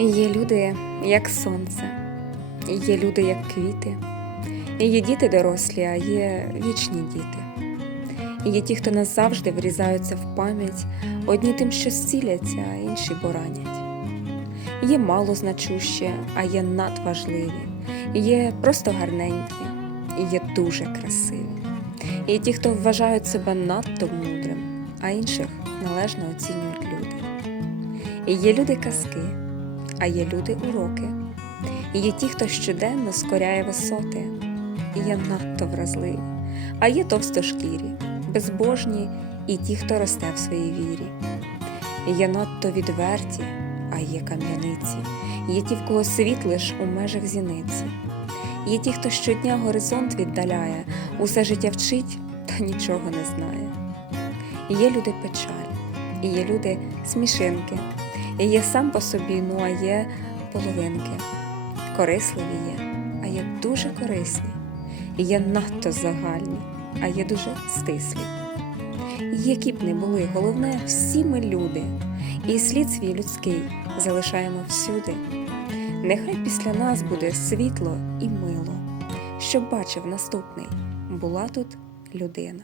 Є люди, як сонце, є люди, як квіти, є діти дорослі, а є вічні діти. Є ті, хто назавжди врізаються в пам'ять, одні тим, що зціляться, а інші боранять. Є мало значущі, а є надважливі, є просто гарненькі, є дуже красиві. Є ті, хто вважають себе надто мудрим, а інших належно оцінюють люди. І є люди казки, а є люди уроки. Є ті, хто щоденно скоряє висоти, і є надто вразливі, а є товстошкірі, безбожні і ті, хто росте в своїй вірі. Є надто відверті, а є кам'яниці, є ті, в кого світ лиш у межах зіниці. Є ті, хто щодня горизонт віддаляє, усе життя вчить, та нічого не знає. Є люди печаль, і є люди смішинки, є сам по собі, ну а є половинки. Корисливі є, а є дуже корисні, є надто загальні, а є дуже стислі. Які б не були, головне, всі ми люди, і слід свій людський залишаємо всюди. Нехай після нас буде світло і мило, щоб бачив наступний, була тут людина.